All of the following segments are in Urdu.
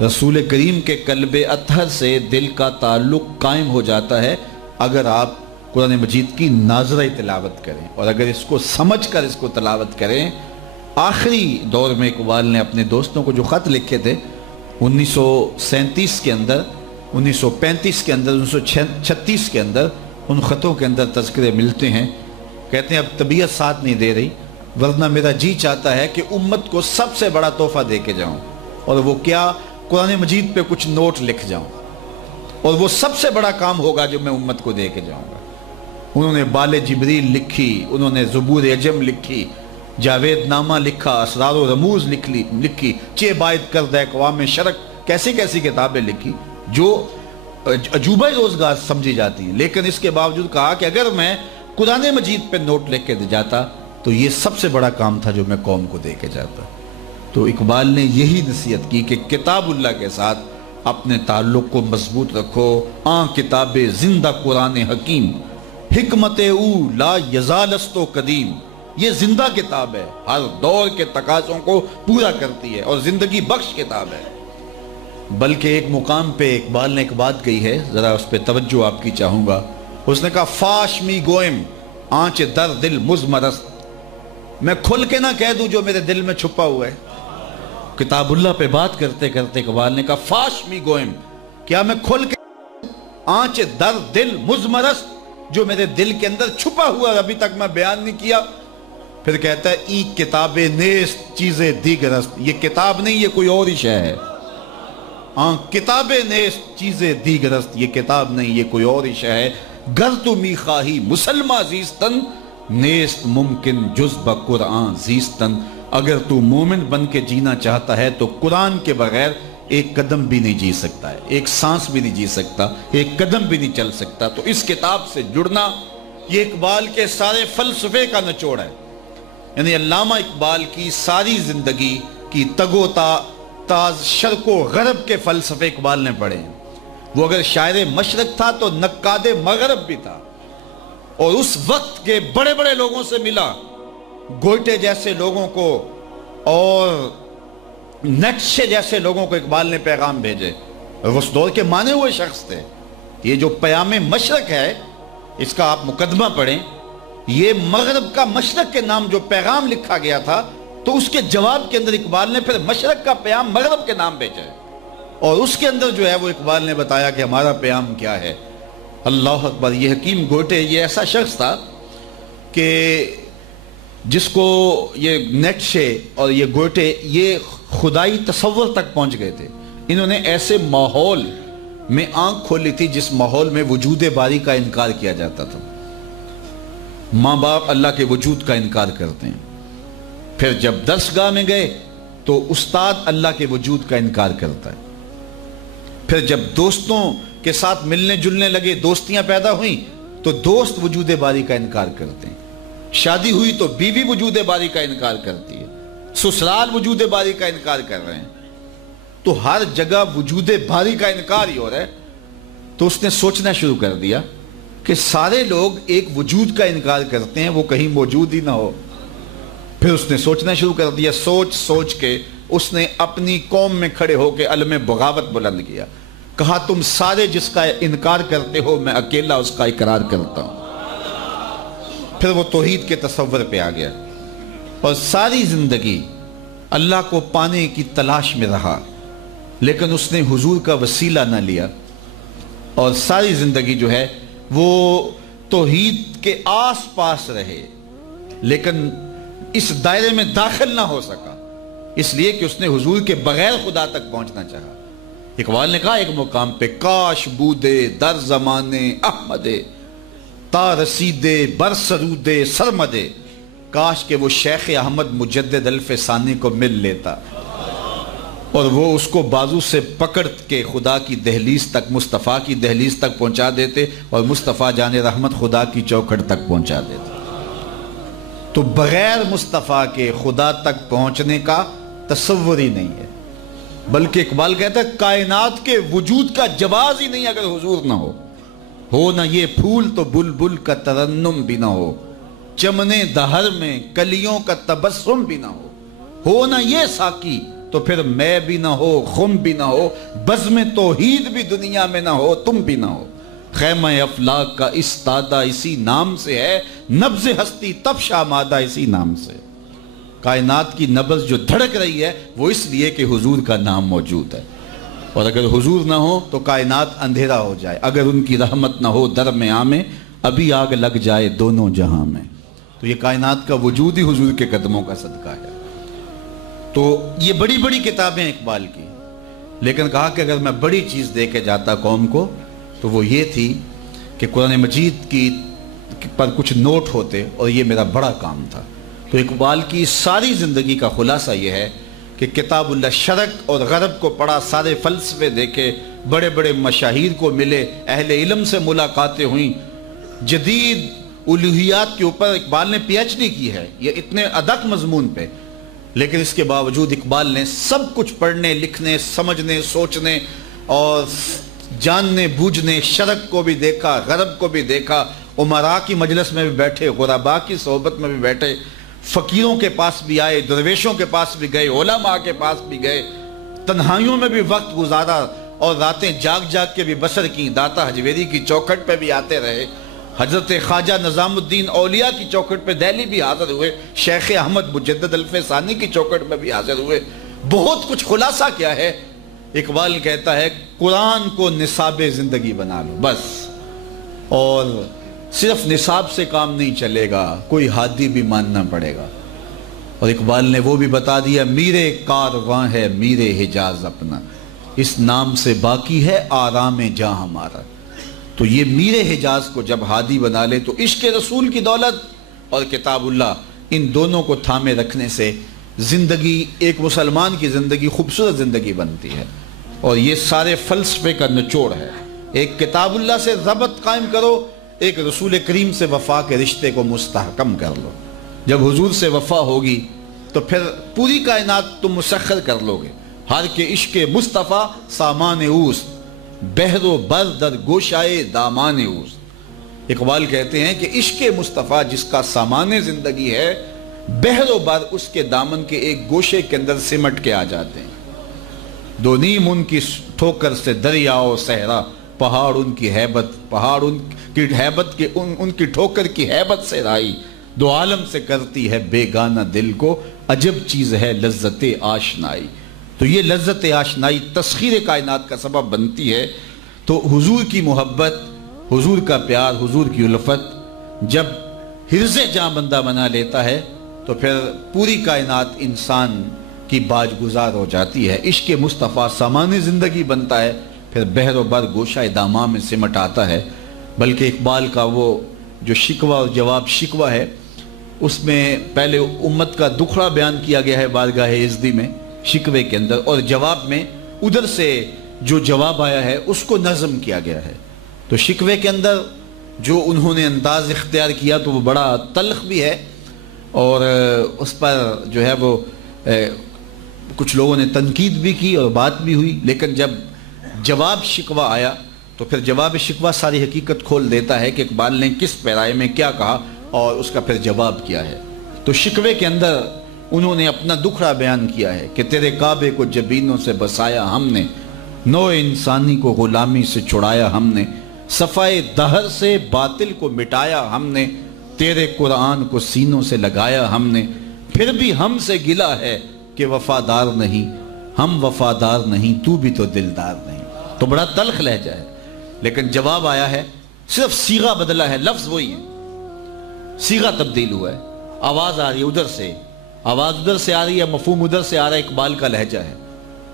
رسول کریم کے قلب اطہر سے دل کا تعلق قائم ہو جاتا ہے اگر آپ قرآن مجید کی ناظرہ تلاوت کریں اور اگر اس کو سمجھ کر اس کو تلاوت کریں۔ آخری دور میں اقبال نے اپنے دوستوں کو جو خط لکھے تھے 1937 کے اندر، 1935 کے اندر، 1936 کے اندر، ان خطوں کے اندر تذکرے ملتے ہیں۔ کہتے ہیں اب طبیعت ساتھ نہیں دے رہی، ورنہ میرا جی چاہتا ہے کہ امت کو سب سے بڑا تحفہ دے کے جاؤں، اور وہ کیا؟ قرآن مجید پہ کچھ نوٹ لکھ جاؤں، اور وہ سب سے بڑا کام ہوگا جو میں امت کو دے کے جاؤں گا۔ انہوں نے بال جبریل لکھی، انہوں نے زبور عجم لکھی، جاوید نامہ لکھا، اسرار و رموز لکھی، چے باید کردہ اقوام شرک، کیسی کیسی کتابیں لکھی جو عجوبہ روزگار سمجھی جاتی ہیں، لیکن اس کے باوجود کہا کہ اگر میں قرآن مجید پہ نوٹ لکھ کے دے جاتا تو یہ سب سے بڑا کام تھا جو میں قوم کو دے کے جاتا۔ تو اقبال نے یہی نصیحت کی کہ کتاب اللہ کے ساتھ اپنے تعلق کو مضبوط رکھو۔ کتاب زندہ قرآن حکیم، حکمت او لا یزالست و قدیم، یہ زندہ کتاب ہے، ہر دور کے تقاضوں کو پورا کرتی ہے اور زندگی بخش کتاب ہے۔ بلکہ ایک مقام پہ اقبال نے ایک بات کہی ہے، ذرا اس پہ توجہ آپ کی چاہوں گا۔ اس نے کہا فاش می گوئم آنچ در دل مزمرست، میں کھل کے نہ کہہ دوں جو میرے دل میں چھپا ہوا ہے۔ کتاب اللہ پہ بات کرتے کرتے اقبال نے کہا فاش می گوئم، کیا میں کھل کے آنچ در دل مزمرست، جو میرے دل کے اندر چھپا ہوا ابھی تک میں بیان نہیں کیا۔ پھر کہتا ہے ای کتاب نیست چیزیں دیگرست، یہ کتاب نہیں، یہ کوئی اور ہی شے ہے۔ کتاب نیست چیزیں دیگرست، یہ کتاب نہیں، یہ کوئی اور ہی شے ہے۔ گر تو می خواہی مسلمہ زیستن، نیست ممکن جز بقرآن زیستن، اگر تو مومن بن کے جینا چاہتا ہے تو قرآن کے بغیر ایک قدم بھی نہیں جی سکتا ہے، ایک سانس بھی نہیں جی سکتا، ایک قدم بھی نہیں چل سکتا۔ تو اس کتاب سے جڑنا یہ اقبال کے سارے فلسفے کا نچوڑ ہے۔ یعنی علامہ اقبال کی ساری زندگی کی تگو تاز شرق و غرب کے فلسفے اقبال نے پڑھے ہیں۔ وہ اگر شاعر مشرق تھا تو نقاد مغرب بھی تھا، اور اس وقت کے بڑے بڑے لوگوں سے ملا، گوئٹے جیسے لوگوں کو اور نیٹشے جیسے لوگوں کو اقبال نے پیغام بھیجے، اور اس دور کے مانے ہوئے شخص تھے۔ یہ جو پیام مشرق ہے، اس کا آپ مقدمہ پڑھیں، یہ مغرب کا مشرق کے نام جو پیغام لکھا گیا تھا، تو اس کے جواب کے اندر اقبال نے پھر مشرق کا پیام مغرب کے نام بھیجا ہے، اور اس کے اندر جو ہے وہ اقبال نے بتایا کہ ہمارا پیام کیا ہے۔ اللہ اکبر! یہ حکیم گوئٹے یہ ایسا شخص تھا کہ جس کو یہ نیٹشے اور یہ گوئٹے یہ خدائی تصور تک پہنچ گئے تھے۔ انہوں نے ایسے ماحول میں آنکھ کھولی تھی جس ماحول میں وجود باری کا انکار کیا جاتا تھا۔ ماں باپ اللہ کے وجود کا انکار کرتے ہیں، پھر جب درسگاہ میں گئے تو استاد اللہ کے وجود کا انکار کرتا ہے، پھر جب دوستوں کے ساتھ ملنے جلنے لگے، دوستیاں پیدا ہوئیں تو دوست وجود باری کا انکار کرتے ہیں، شادی ہوئی تو بیوی وجود باری کا انکار کرتی ہے، سسرال وجود باری کا انکار کر رہے ہیں، تو ہر جگہ وجود باری کا انکار ہی ہو رہا ہے۔ تو اس نے سوچنا شروع کر دیا کہ سارے لوگ ایک وجود کا انکار کرتے ہیں، وہ کہیں موجود ہی نہ ہو۔ پھر اس نے سوچنا شروع کر دیا، سوچ کے اس نے اپنی قوم میں کھڑے ہو کے علم بغاوت بلند کیا، کہا تم سارے جس کا انکار کرتے ہو، میں اکیلا اس کا اقرار کرتا ہوں۔ پھر وہ توحید کے تصور پہ آ گیا، اور ساری زندگی اللہ کو پانے کی تلاش میں رہا، لیکن اس نے حضور کا وسیلہ نہ لیا، اور ساری زندگی جو ہے وہ توحید کے آس پاس رہے، لیکن اس دائرے میں داخل نہ ہو سکا، اس لیے کہ اس نے حضور کے بغیر خدا تک پہنچنا چاہا۔ اقبال نے کہا ایک مقام پہ کاش بودے در زمانے احمدے تا رسیدے بر سرودے سرمدے، کاش کہ وہ شیخ احمد مجدد الف ثانی کو مل لیتا اور وہ اس کو بازو سے پکڑ کے خدا کی دہلیز تک، مصطفیٰ کی دہلیز تک پہنچا دیتے، اور مصطفیٰ جان رحمت خدا کی چوکھٹ تک پہنچا دیتے۔ تو بغیر مصطفیٰ کے خدا تک پہنچنے کا تصور ہی نہیں ہے، بلکہ اقبال کہتا ہے کائنات کے وجود کا جواز ہی نہیں اگر حضور نہ ہو نہ یہ پھول تو بلبل کا ترنم بھی نہ ہو، چمنے دہر میں کلیوں کا تبسم بھی نہ ہو نہ یہ ساقی تو پھر میں بھی نہ ہو، خم بھی نہ ہو، بزم توحید بھی دنیا میں نہ ہو، تم بھی نہ ہو۔ خیمہ افلاک کا استادہ اسی نام سے ہے، نبض ہستی تب شامادہ اسی نام سے۔ کائنات کی نبض جو دھڑک رہی ہے وہ اس لیے کہ حضور کا نام موجود ہے، اور اگر حضور نہ ہو تو کائنات اندھیرا ہو جائے، اگر ان کی رحمت نہ ہو درمیاں میں ابھی آگ لگ جائے دونوں جہاں میں۔ تو یہ کائنات کا وجود ہی حضور کے قدموں کا صدقہ ہے۔ تو یہ بڑی بڑی کتابیں اقبال کی، لیکن کہا کہ اگر میں بڑی چیز دے کے جاتا قوم کو تو وہ یہ تھی کہ قرآن مجید کی پر کچھ نوٹ ہوتے، اور یہ میرا بڑا کام تھا۔ تو اقبال کی ساری زندگی کا خلاصہ یہ ہے کہ کتاب اللہ، شرق اور غرب کو پڑھا، سارے فلسفے دیکھے، بڑے بڑے مشاہیر کو ملے، اہل علم سے ملاقاتیں ہوئیں، جدید الوہیات کے اوپر اقبال نے پی ایچ ڈی کی ہے، یہ اتنے ادق مضمون پہ، لیکن اس کے باوجود اقبال نے سب کچھ پڑھنے، لکھنے، سمجھنے، سوچنے اور جاننے بوجھنے، شرق کو بھی دیکھا، غرب کو بھی دیکھا، امراء کی مجلس میں بھی بیٹھے، غرباء کی صحبت میں بھی بیٹھے، فقیروں کے پاس بھی آئے، درویشوں کے پاس بھی گئے، علماء کے پاس بھی گئے، تنہائیوں میں بھی وقت گزارا اور راتیں جاگ جاگ کے بھی بسر کی، داتا حجویری کی چوکھٹ پہ بھی آتے رہے، حضرت خواجہ نظام الدین اولیاء کی چوکھٹ پہ دہلی بھی حاضر ہوئے، شیخ احمد مجدد الف ثانی کی چوکھٹ پہ بھی حاضر ہوئے۔ بہت کچھ۔ خلاصہ کیا ہے؟ اقبال کہتا ہے قرآن کو نصاب زندگی بنا لو بس، اور صرف نصاب سے کام نہیں چلے گا، کوئی ہادی بھی ماننا پڑے گا۔ اور اقبال نے وہ بھی بتا دیا، میرے کارواں ہے میرے حجاز اپنا، اس نام سے باقی ہے آرام جاں ہمارا۔ تو یہ میرے حجاز کو جب ہادی بنا لے تو عشق رسول کی دولت اور کتاب اللہ، ان دونوں کو تھامے رکھنے سے زندگی، ایک مسلمان کی زندگی خوبصورت زندگی بنتی ہے۔ اور یہ سارے فلسفے کا نچوڑ ہے۔ ایک کتاب اللہ سے ربط قائم کرو، ایک رسول کریم سے وفا کے رشتے کو مستحکم کر لو۔ جب حضور سے وفا ہوگی تو پھر پوری کائنات تم مسخر کر لو گے۔ ہر کے عشق مصطفیٰ سامان اوست، بحر و بر در گوشائے دامان اوست۔ اقبال کہتے ہیں کہ عشق مصطفیٰ جس کا سامان زندگی ہے، بحر و بر اس کے دامن کے ایک گوشے کے اندر سمٹ کے آ جاتے ہیں۔ دو نیم ان کی ٹھوکر سے دریا و صحرا، پہاڑ ان کی ہیبت، پہاڑ ان کی ہیبت کے ان کی ٹھوکر کی ہیبت سے رائی، دو عالم سے کرتی ہے بیگانہ دل کو، عجب چیز ہے لذت آشنائی۔ تو یہ لذت آشنائی تسخیر کائنات کا سبب بنتی ہے۔ تو حضور کی محبت، حضور کا پیار، حضور کی الفت جب حرز جاں بندہ بنا لیتا ہے تو پھر پوری کائنات انسان کی باج گزار ہو جاتی ہے۔ عشق مصطفیٰ سامان زندگی بنتا ہے، پھر بحر و بر گوشہ داماں میں سمٹ آتا ہے۔ بلکہ اقبال کا وہ جو شکوہ اور جواب شکوہ ہے، اس میں پہلے امت کا دکھڑا بیان کیا گیا ہے بارگاہ عزدی میں شکوے کے اندر، اور جواب میں ادھر سے جو جواب آیا ہے اس کو نظم کیا گیا ہے۔ تو شکوے کے اندر جو انہوں نے انداز اختیار کیا تو وہ بڑا تلخ بھی ہے، اور اس پر جو ہے وہ کچھ لوگوں نے تنقید بھی کی اور بات بھی ہوئی، لیکن جب جواب شکوہ آیا تو پھر جواب شکوہ ساری حقیقت کھول دیتا ہے کہ اقبال نے کس پیرائے میں کیا کہا اور اس کا پھر جواب کیا ہے۔ تو شکوے کے اندر انہوں نے اپنا دکھڑا بیان کیا ہے کہ تیرے کعبے کو جبینوں سے بسایا ہم نے، نو انسانی کو غلامی سے چھڑایا ہم نے، صفائے دہر سے باطل کو مٹایا ہم نے، تیرے قرآن کو سینوں سے لگایا ہم نے، پھر بھی ہم سے گلہ ہے کہ وفادار نہیں، ہم وفادار نہیں تو بھی تو دلدار نہیں۔ تو بڑا تلخ لہجہ ہے، لیکن جواب آیا ہے، صرف صیغہ بدلا ہے، لفظ وہی ہے، صیغہ تبدیل ہوا ہے، آواز آ رہی ہے ادھر سے، آواز ادھر سے آ رہی ہے، مفہوم ادھر سے آ رہا ہے، اقبال کا لہجہ ہے۔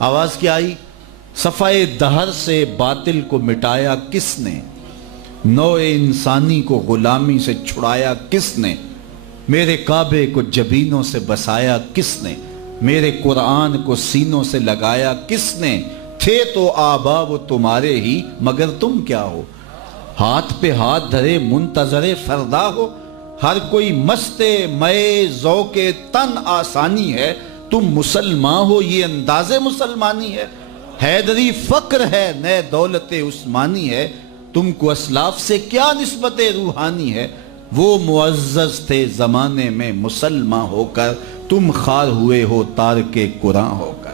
آواز کیا آئی؟ صفائے دہر سے باطل کو مٹایا کس نے، نو انسانی کو غلامی سے چھڑایا کس نے، میرے کعبے کو جبینوں سے بسایا کس نے، میرے قرآن کو سینوں سے لگایا کس نے، تھے تو آبا وہ تمہارے ہی مگر تم کیا ہو، ہاتھ پہ ہاتھ دھرے منتظر فردا ہو، ہر کوئی مست مئے ذوق تن آسانی ہے، تم مسلمان ہو یہ انداز مسلمانی ہے، حیدری فقر ہے نئے دولت عثمانی ہے، تم کو اسلاف سے کیا نسبت روحانی ہے، وہ معزز تھے زمانے میں مسلمان ہو کر، تم خار ہوئے ہو تارک قرآن ہو کر۔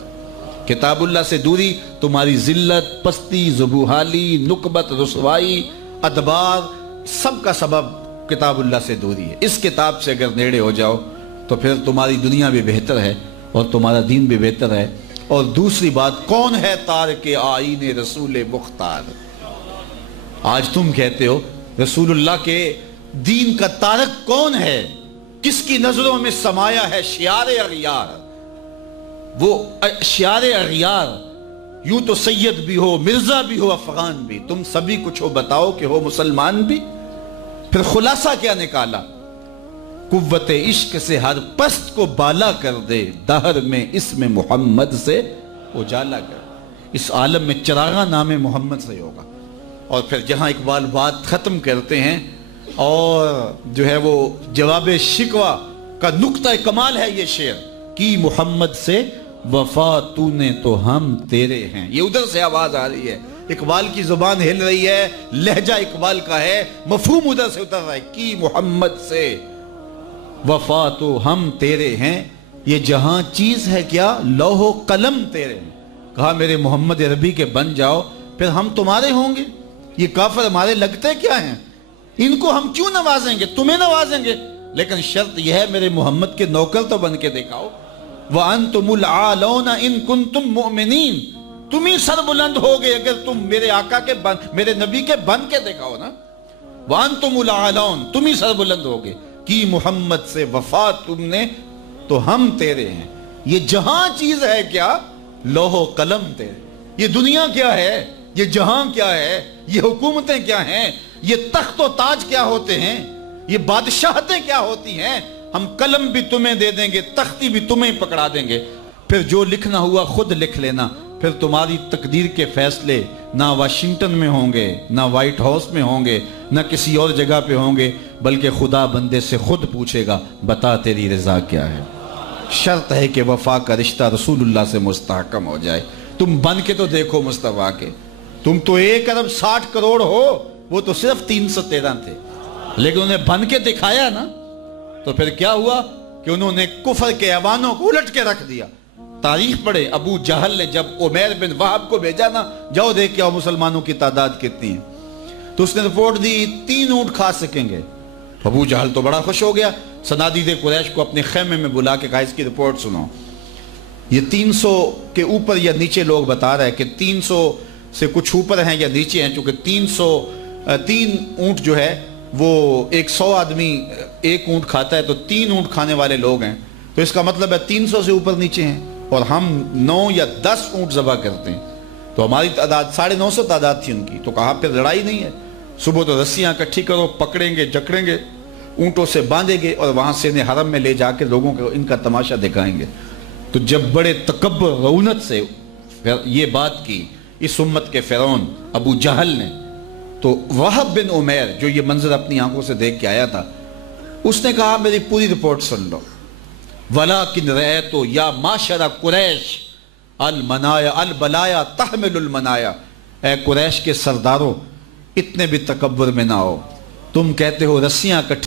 کتاب اللہ سے دوری تمہاری ذلت، پستی، ذبوحالی، نکبت، رسوائی، ادبار، سب کا سبب کتاب اللہ سے دوری ہے۔ اس کتاب سے اگر نیڑے ہو جاؤ تو پھر تمہاری دنیا بھی بہتر ہے اور تمہارا دین بھی بہتر ہے۔ اور دوسری بات، کون ہے تارک آئین رسول مختار؟ آج تم کہتے ہو رسول اللہ کے دین کا تارک کون ہے؟ کس کی نظروں میں سمایا ہے شعار اغیار؟ وہ شعار اغیار، یوں تو سید بھی ہو، مرزا بھی ہو، افغان بھی، تم سبھی کچھ ہو، بتاؤ کہ ہو مسلمان بھی؟ پھر خلاصہ کیا نکالا؟ قوت عشق سے ہر پست کو بالا کر دے، دہر میں اسم محمد سے اجالا کر۔ اس عالم میں چراغاں نام محمد سے ہوگا۔ اور پھر جہاں اقبال بات ختم کرتے ہیں اور جو ہے وہ جواب شکوہ کا نقطہ کمال ہے یہ شعر، کی محمد سے وفا تو نے تو ہم تیرے ہیں۔ یہ ادھر سے آواز آ رہی ہے، اقبال کی زبان ہل رہی ہے، لہجہ اقبال کا ہے، مفہوم ادھر سے اتر رہا ہے، کی محمد سے وفا تو ہم تیرے ہیں، یہ جہاں چیز ہے کیا لوح و قلم تیرے ہیں۔ کہا میرے محمد عربی کے بن جاؤ پھر ہم تمہارے ہوں گے۔ یہ کافر ہمارے لگتے کیا ہیں؟ ان کو ہم کیوں نوازیں گے؟ تمہیں نوازیں گے، لیکن شرط یہ ہے میرے محمد کے نوکر تو بن کے دکھاؤ۔ وَأَنْتُمُ الْعَالَوْنَ إِن كُنْتُمْ مُؤْمِنِينَ، تم ہی سر بلند ہوگے اگر تم میرے آقا کے میرے نبی کے بن کے دکھاؤ نا۔ وَأَنْتُمُ الْعَالَوْنَ، تم ہی سر بلند ہوگے، کی محمد سے وفا تم نے تو ہم تیرے ہیں۔ یہ جہاں چیز ہے کیا لوح و قلم تیرے۔ یہ دنیا کیا ہے، یہ جہاں کیا ہے، یہ حکومتیں کیا ہیں، یہ تخت و تاج کیا ہوتے ہیں، یہ بادشاہتیں کیا ہوتی ہیں، ہم قلم بھی تمہیں دے دیں گے، تختی بھی تمہیں پکڑا دیں گے، پھر جو لکھنا ہوا خود لکھ لینا۔ پھر تمہاری تقدیر کے فیصلے نہ واشنگٹن میں ہوں گے، نہ وائٹ ہاؤس میں ہوں گے، نہ کسی اور جگہ پہ ہوں گے، بلکہ خدا بندے سے خود پوچھے گا بتا تیری رضا کیا ہے۔ شرط ہے کہ وفا کا رشتہ رسول اللہ سے مستحکم ہو جائے۔ تم بن کے تو دیکھو مصطفیٰ کے، تم تو 1 ارب 60 کروڑ ہو، وہ تو صرف 313 تھے، لیکن انہیں بن کے دکھایا نا، تو پھر کیا ہوا کہ انہوں نے کفر کے ایوانوں کو الٹ کے رکھ دیا۔ تاریخ پڑھے، ابو جہل نے جب عمیر بن وہب کو بھیجا نا، جاؤ دیکھ کے آؤ مسلمانوں کی تعداد کتنی ہے، تو اس نے رپورٹ دی 3 اونٹ کھا سکیں گے۔ ابو جہل تو بڑا خوش ہو گیا، صنادید قریش کو اپنے خیمے میں بلا کے کہا اس کی رپورٹ سنو۔ یہ 300 کے اوپر یا نیچے لوگ بتا رہے ہیں کہ 300 سے کچھ اوپر ہیں یا نیچے ہیں، چونکہ 3 اونٹ جو ہے وہ 100 آدمی 1 اونٹ کھاتا ہے، تو 3 اونٹ کھانے والے لوگ ہیں، تو اس کا مطلب ہے 300 سے اوپر نیچے ہیں، اور ہم 9 یا 10 اونٹ ذبح کرتے ہیں، تو ہماری تعداد 950 تعداد تھی ان کی۔ تو کہا پھر لڑائی نہیں ہے، صبح تو رسیاں اکٹھی کرو، پکڑیں گے، جکڑیں گے، اونٹوں سے باندھیں گے اور وہاں سے انہیں حرم میں لے جا کے لوگوں کو ان کا تماشا دکھائیں گے۔ تو جب بڑے تکبر رونت سے یہ بات کی اس امت کے فرعون ابو جہل نے، تو وہب بن عمیر جو یہ منظر اپنی آنکھوں سے دیکھ کے آیا تھا، اس نے کہا میری پوری رپورٹ سن لو۔ وَلَكِنْ رَأَيْتُ يَا مَعْشَرَ قُرَيْشَ الْمَنَايَا الْبَلَايَا تَحْمِلُ الْمَنَايَا، اے قریش کے سرداروں اتنے بھی تکبر میں نہ ہو، تم کہتے ہو رسیاں